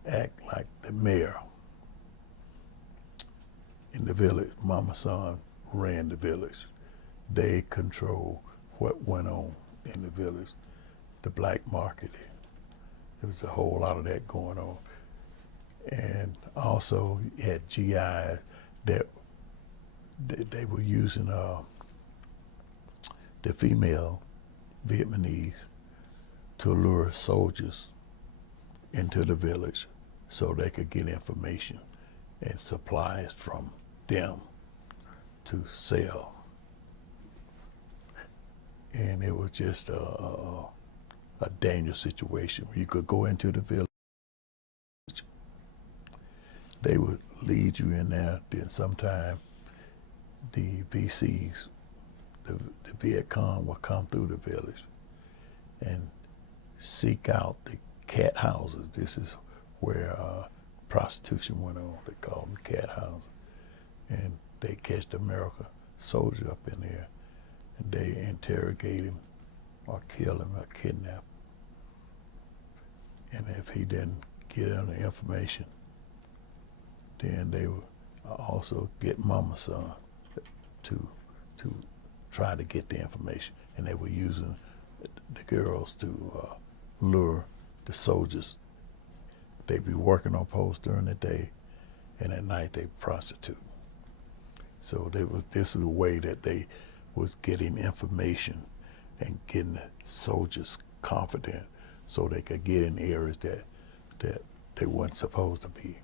act like the mayor in the village. Mama Son ran the village. They controlled what went on in the village, the black market. There was a whole lot of that going on. And also you had GIs that they were using the female Vietnamese to lure soldiers into the village so they could get information and supplies from them to sell. And it was just a dangerous situation. You could go into the village, they would lead you in there, then sometime the VCs, the Viet Cong would come through the village and seek out the cat houses. This is where prostitution went on. They called them cat houses. And they catch the American soldier up in there, and they interrogate him or kill him or kidnap him. And if he didn't get them the information, then they would also get Mama Son to try to get the information. And they were using the girls to lure the soldiers. They'd be working on posts during the day, and at night they prostitute. So this is the way that they was getting information and getting the soldiers confident so they could get in areas that they weren't supposed to be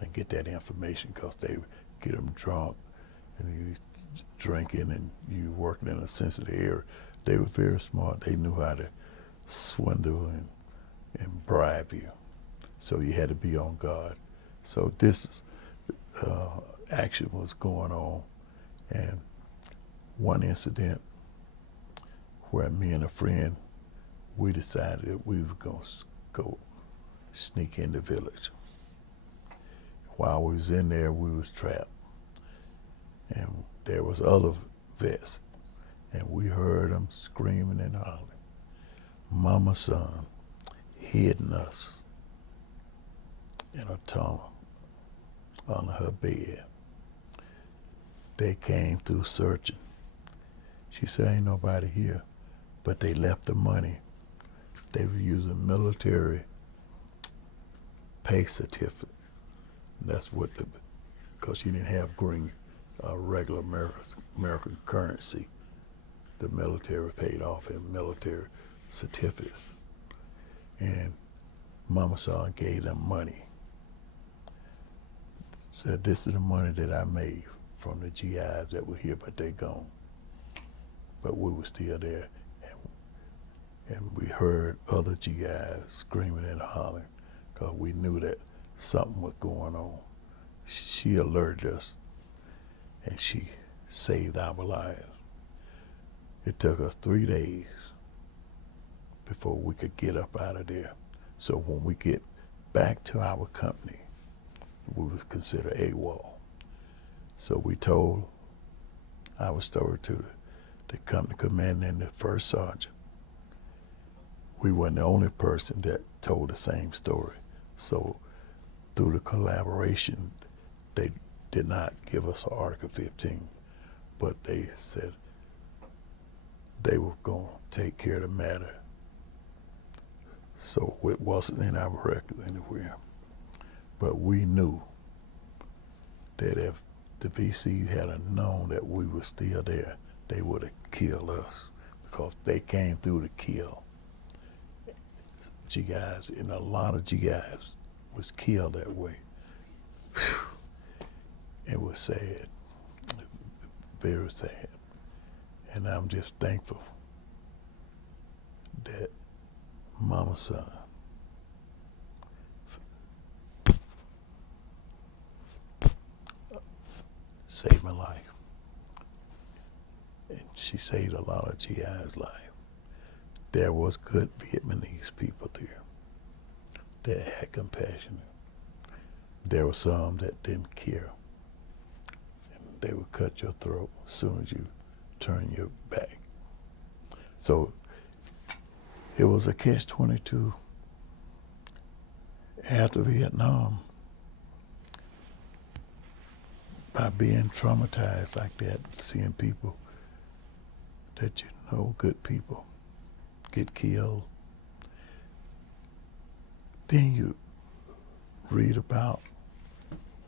and get that information, because they would get them drunk and you drinking and you working in a sensitive area. They were very smart. They knew how to swindle and bribe you. So you had to be on guard. So this action was going on. And one incident where me and a friend, we decided that we were going to go sneak in the village. While we was in there, we was trapped. And there was other vets, and we heard them screaming and hollering. Mama Son hidden us in a tunnel under her bed. They came through searching. She said, ain't nobody here, but they left the money. They were using military pay certificate. That's what because you didn't have green, regular American currency. The military paid off in military certificates. And Mama Son gave them money. Said, this is the money that I made from the GIs that were here, but they gone. But we were still there. And we heard other GIs screaming and hollering because we knew that something was going on. She alerted us and she saved our lives. It took us 3 days before we could get up out of there. So when we get back to our company, we was considered AWOL. So we told our story to the company commander and the first sergeant. We weren't the only person that told the same story. So through the collaboration, they did not give us an Article 15, but they said they were going to take care of the matter. So it wasn't in our record anywhere. But we knew that if the VC had known that we were still there, they would have killed us because they came through to kill. GIs, and a lot of GIs was killed that way. Whew. It was sad, very sad. And I'm just thankful that Mama Son saved my life. And she saved a lot of GIs' life. There was good Vietnamese people there that had compassion. There were some that didn't care. And they would cut your throat as soon as you turn your back. So it was a catch-22 after Vietnam. By being traumatized like that, seeing people that you know, good people, get killed. Then you read about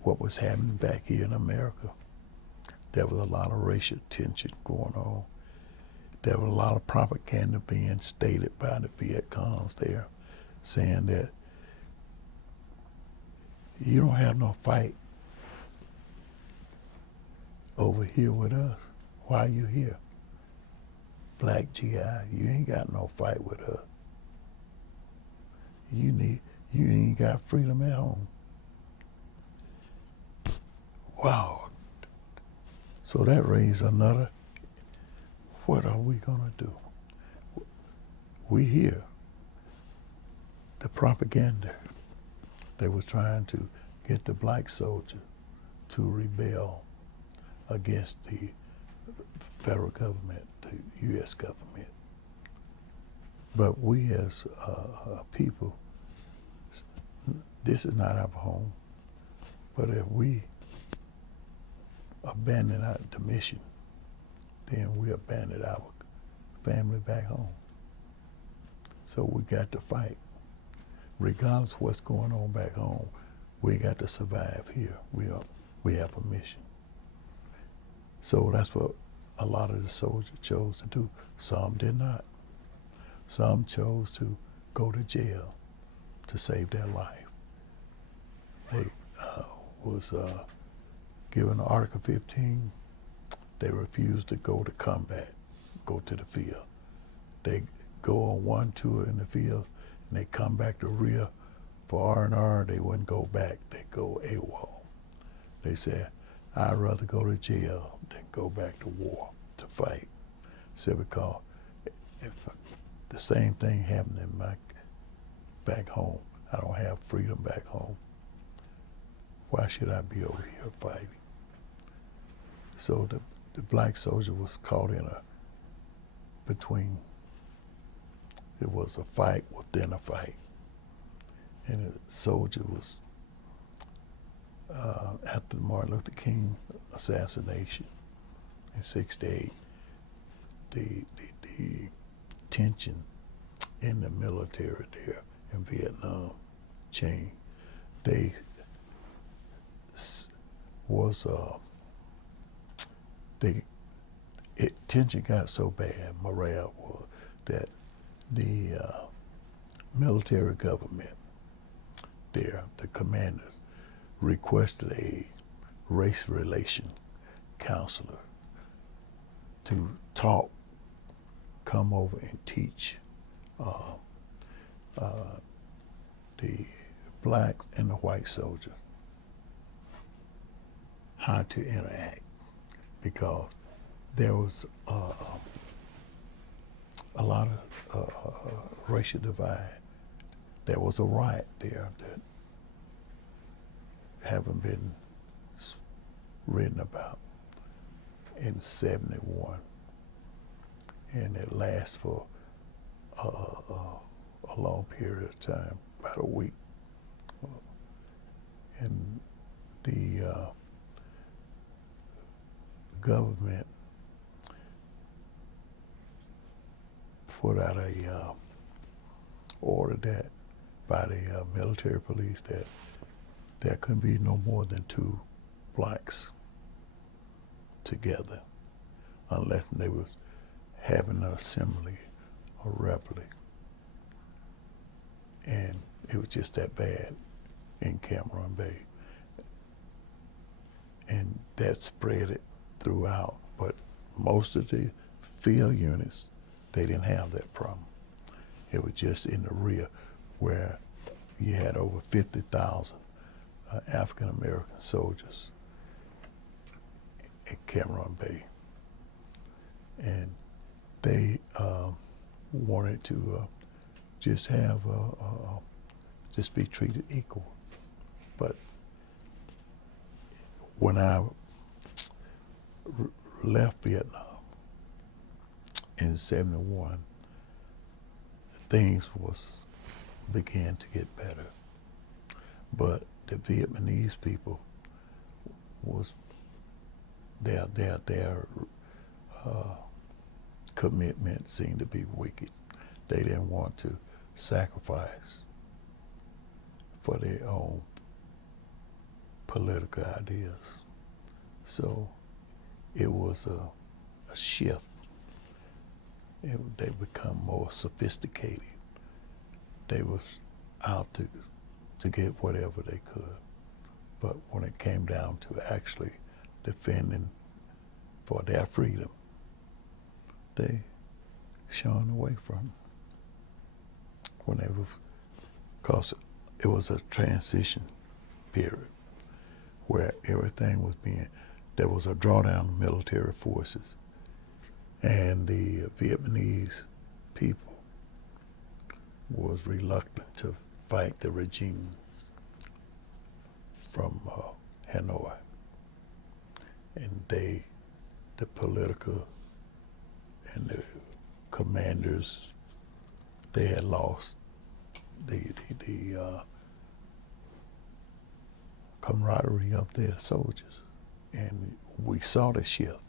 what was happening back here in America. There was a lot of racial tension going on. There was a lot of propaganda being stated by the Viet Congs there, saying that you don't have no fight over here with us. Why are you here? Black GI, you ain't got no fight with us. You ain't got freedom at home. Wow. So that raised another, what are we gonna do? We hear the propaganda. They were trying to get the black soldier to rebel against the federal government, the U.S. government. But we as people, this is not our home. But if we abandon the mission, then we abandon our family back home. So we got to fight. Regardless of what's going on back home, we got to survive here. We have a mission. So that's what a lot of the soldiers chose to do. Some did not. Some chose to go to jail to save their life. They was given Article 15. They refused to go to combat, go to the field. They go on one tour in the field, and they come back to rear for R&R. They wouldn't go back. They go AWOL. They said, I'd rather go to jail than go back to war to fight. Said because if the same thing happened in back home, I don't have freedom back home. Why should I be over here fighting? So the black soldier was caught in between. It was a fight within a fight. And the soldier was, after the Martin Luther King assassination in '68, the tension in the military there in Vietnam changed. Tension got so bad, morale was, that the military government there, the commanders, requested a race relation counselor to come over and teach the blacks and the white soldiers how to interact, because there was a lot of racial divide. There was a riot there that haven't been written about in '71, and it lasts for a long period of time, about a week. And the government put out a order that by the military police that there couldn't be no more than 2 blacks together unless they was having an assembly or reveille. And it was just that bad in Cameron Bay. And that spread it throughout. But most of the field units, they didn't have that problem. It was just in the rear where you had over 50,000 African American soldiers in Cameron Bay. And they wanted to just have, just be treated equal. But when I left Vietnam in '71, things began to get better. But the Vietnamese people their commitment seemed to be wicked. They didn't want to sacrifice for their own political ideas. So it was a shift. They become more sophisticated. They was out to get whatever they could. But when it came down to actually defending for their freedom, they shone away from it. Because it was a transition period where everything was there was a drawdown of military forces, and the Vietnamese people was reluctant to fight the regime from Hanoi. And the political and the commanders, they had lost the camaraderie of their soldiers. And we saw the shift.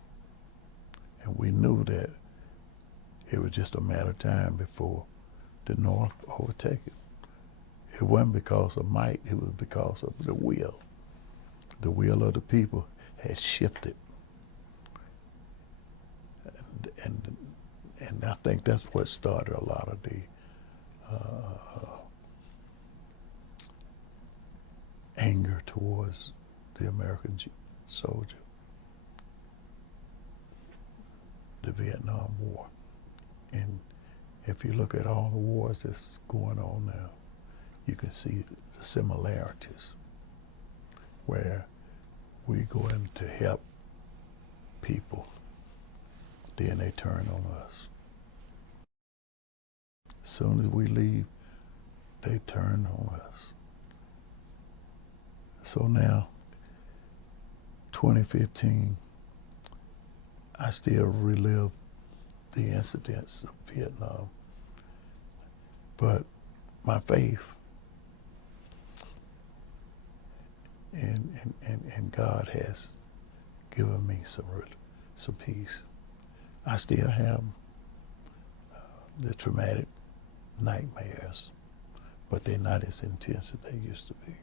And we knew that it was just a matter of time before the North overtake it. It wasn't because of might, it was because of the will. The will of the people had shifted. And I think that's what started a lot of the anger towards the American soldier. The Vietnam War. And if you look at all the wars that's going on now, you can see the similarities where we go in to help people, then they turn on us. As soon as we leave, they turn on us. So now, 2015, I still relive the incidents of Vietnam. But my faith and God has given me some peace. I still have the traumatic nightmares, but they're not as intense as they used to be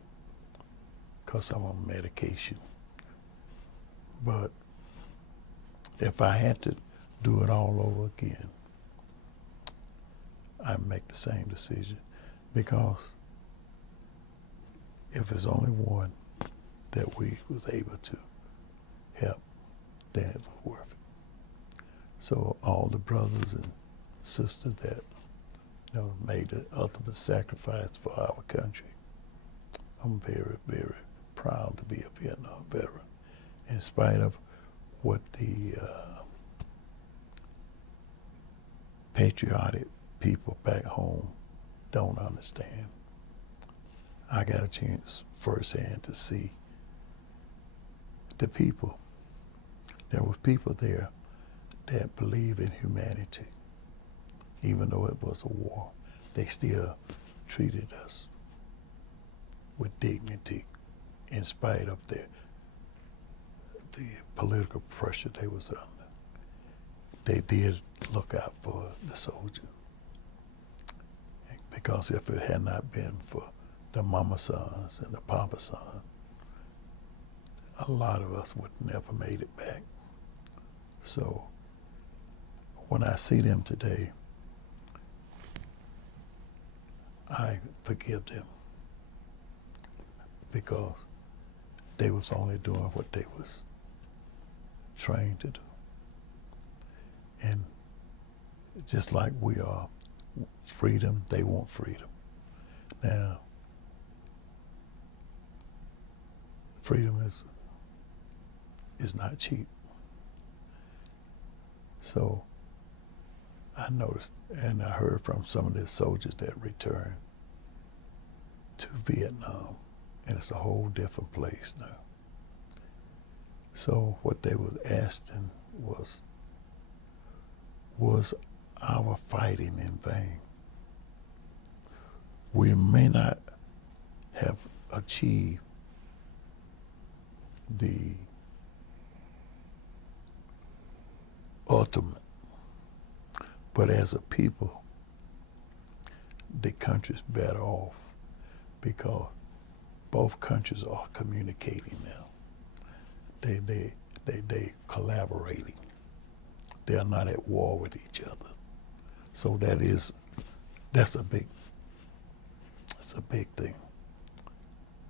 because I'm on medication. But if I had to do it all over again, I make the same decision, because if it's only one that we was able to help, then it was worth it. So all the brothers and sisters that made the ultimate sacrifice for our country, I'm very, very proud to be a Vietnam veteran, in spite of what the patriotic people back home don't understand. I got a chance firsthand to see the people. There was people there that believe in humanity. Even though it was a war, they still treated us with dignity in spite of the political pressure they was under. They did look out for the soldier. Because if it had not been for the mama sons and the papa sons, a lot of us would never made it back. So when I see them today, I forgive them, because they was only doing what they was trained to do. And just like we are freedom, they want freedom. Now, freedom is not cheap. So I noticed, and I heard from some of the soldiers that returned to Vietnam, and it's a whole different place now. So what they was asking was our fighting in vain? We may not have achieved the ultimate, but as a people, the country's better off, because both countries are communicating now. They collaborating. They are not at war with each other. So that's a big thing.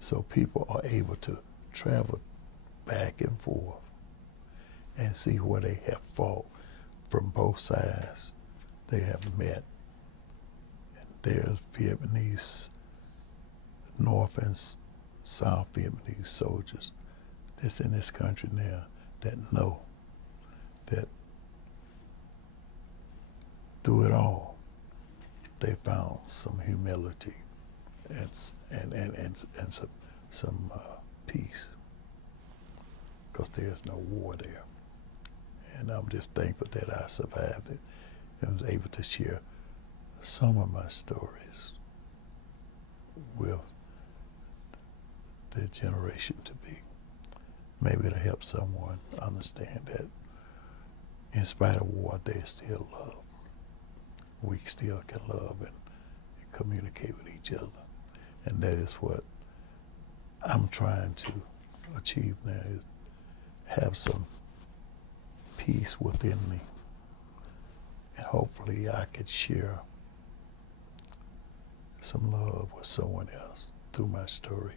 So people are able to travel back and forth and see where they have fought from both sides. They have met. And there's Vietnamese, North and South Vietnamese soldiers that's in this country now that know that through it all, they found some humility and some peace, because there's no war there. And I'm just thankful that I survived it and was able to share some of my stories with the generation to be. Maybe to help someone understand that in spite of war, there's still love. We still can love and communicate with each other. And that is what I'm trying to achieve now, is have some peace within me. And hopefully I could share some love with someone else through my story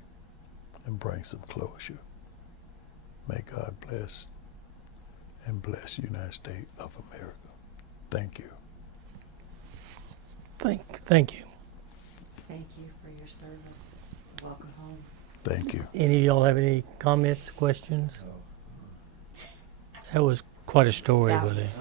and bring some closure. May God bless and bless the United States of America. Thank you. Thank you. Thank you for your service. Welcome home. Thank you. Any of y'all have any comments, questions? That was quite a story, That Willie. was